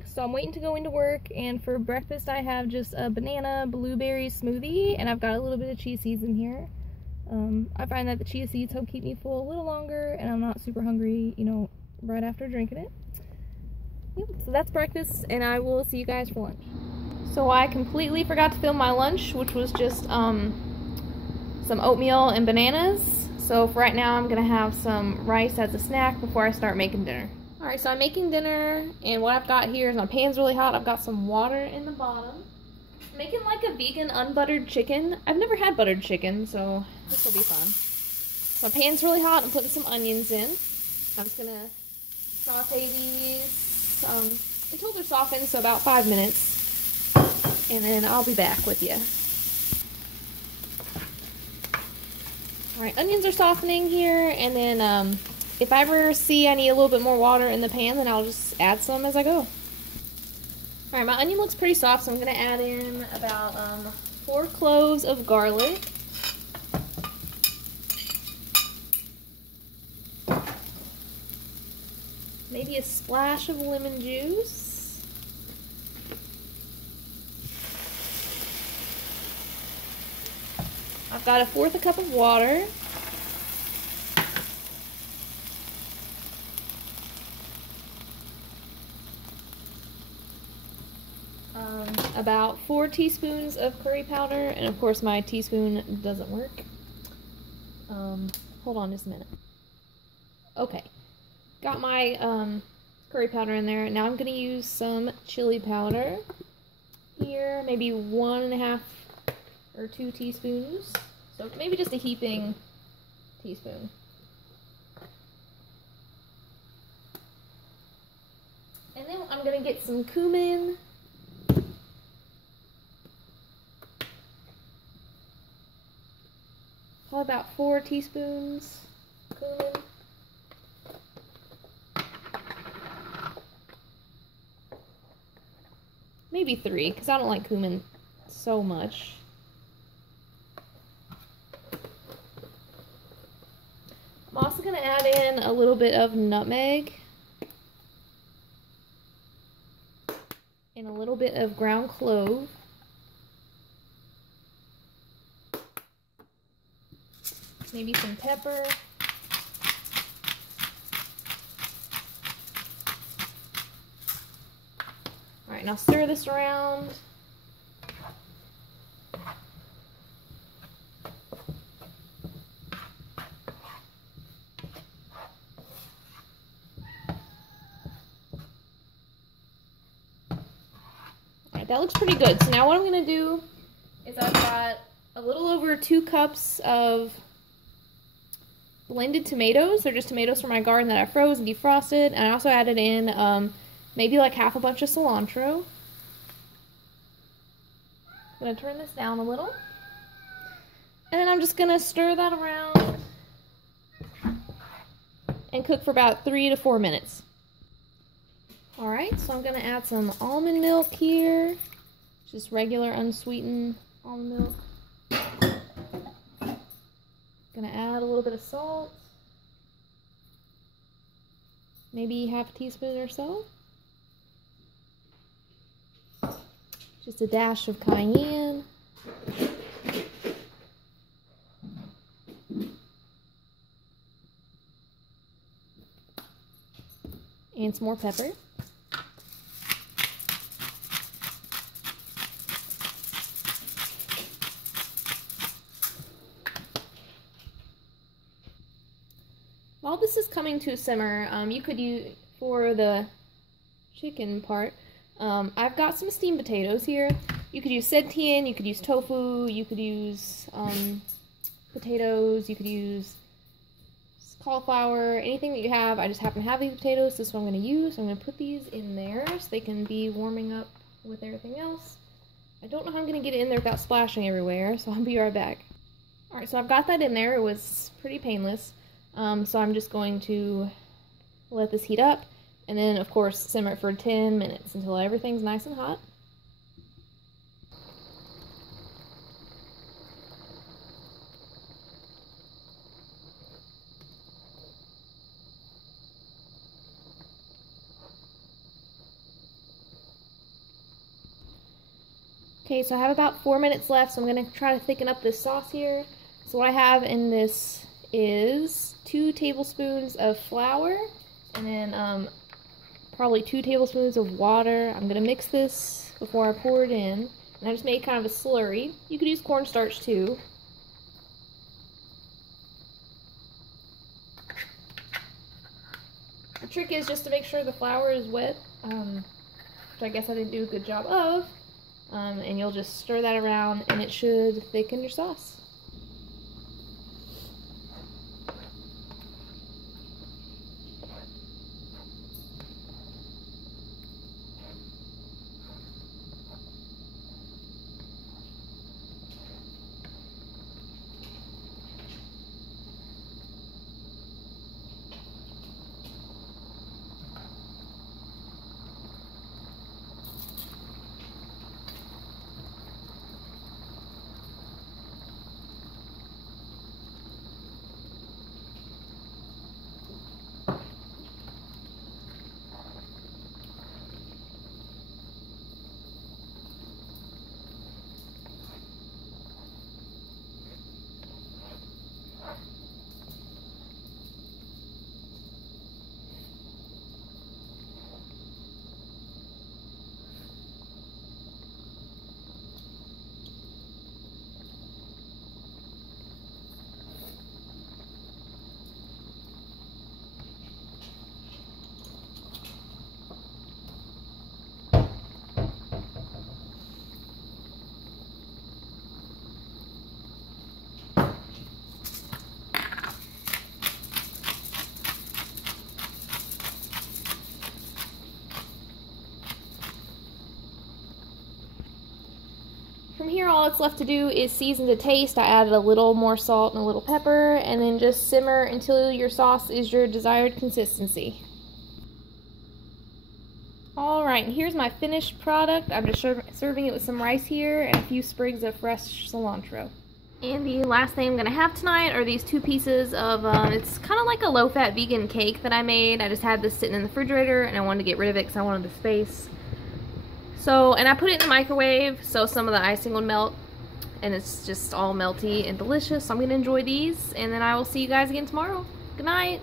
morning, so I'm waiting to go into work, and for breakfast I have just a banana blueberry smoothie, and I've got a little bit of chia seeds in here. I find that the chia seeds help keep me full a little longer, and I'm not super hungry, you know, right after drinking it. Yep, so that's breakfast, and I will see you guys for lunch. So I completely forgot to film my lunch, which was just some oatmeal and bananas. So for right now, I'm gonna have some rice as a snack before I start making dinner. All right, so I'm making dinner, and what I've got here is my pan's really hot. I've got some water in the bottom. I'm making like a vegan unbuttered chicken. I've never had buttered chicken, so this will be fun. So my pan's really hot. I'm putting some onions in. I'm just gonna saute these until they're softened, so about 5 minutes, and then I'll be back with you. All right, onions are softening here, and then if I ever see I need a little bit more water in the pan, then I'll just add some as I go. All right, my onion looks pretty soft, so I'm gonna add in about 4 cloves of garlic. Maybe a splash of lemon juice. I've got 1/4 cup of water. About 4 teaspoons of curry powder, and of course my teaspoon doesn't work. Hold on just a minute. Okay, got my curry powder in there. Now I'm gonna use some chili powder here, maybe 1.5 or 2 teaspoons. So maybe just a heaping teaspoon. And then I'm gonna get some cumin. Probably about 4 teaspoons cumin. Maybe 3, because I don't like cumin so much. I'm also going to add in a little bit of nutmeg and a little bit of ground clove. Maybe some pepper. All right, now stir this around. All right, that looks pretty good. So now what I'm gonna do is I've got a little over 2 cups of blended tomatoes. They're just tomatoes from my garden that I froze and defrosted, and I also added in maybe like 1/2 bunch of cilantro. I'm gonna turn this down a little, and then I'm just gonna stir that around and cook for about 3 to 4 minutes. All right, so I'm gonna add some almond milk here, just regular unsweetened almond milk. Gonna add a little bit of salt, maybe 1/2 teaspoon or so. Just a dash of cayenne. And some more pepper. While this is coming to a simmer, you could use, for the chicken part, I've got some steamed potatoes here. You could use seitan, you could use tofu, you could use potatoes, you could use cauliflower, anything that you have. I just happen to have these potatoes, this is what I'm going to use. I'm going to put these in there so they can be warming up with everything else. I don't know how I'm going to get it in there without splashing everywhere, so I'll be right back. Alright, so I've got that in there. It was pretty painless. So I'm just going to let this heat up, and then of course simmer it for 10 minutes until everything's nice and hot. Okay, so I have about 4 minutes left, so I'm going to try to thicken up this sauce here. So what I have in this is 2 tablespoons of flour, and then probably 2 tablespoons of water. I'm going to mix this before I pour it in, and I just made kind of a slurry. You could use cornstarch too. The trick is just to make sure the flour is wet, which I guess I didn't do a good job of. And you'll just stir that around and it should thicken your sauce. From here, all it's left to do is season to taste. I added a little more salt and a little pepper, and then just simmer until your sauce is your desired consistency. Alright, and here's my finished product. I'm just serving it with some rice here and a few sprigs of fresh cilantro. And the last thing I'm going to have tonight are these 2 pieces of, it's kind of like a low-fat vegan cake that I made. I just had this sitting in the refrigerator and I wanted to get rid of it because I wanted the space. So, and I put it in the microwave so some of the icing would melt, and it's just all melty and delicious. So I'm going to enjoy these, and then I will see you guys again tomorrow. Good night.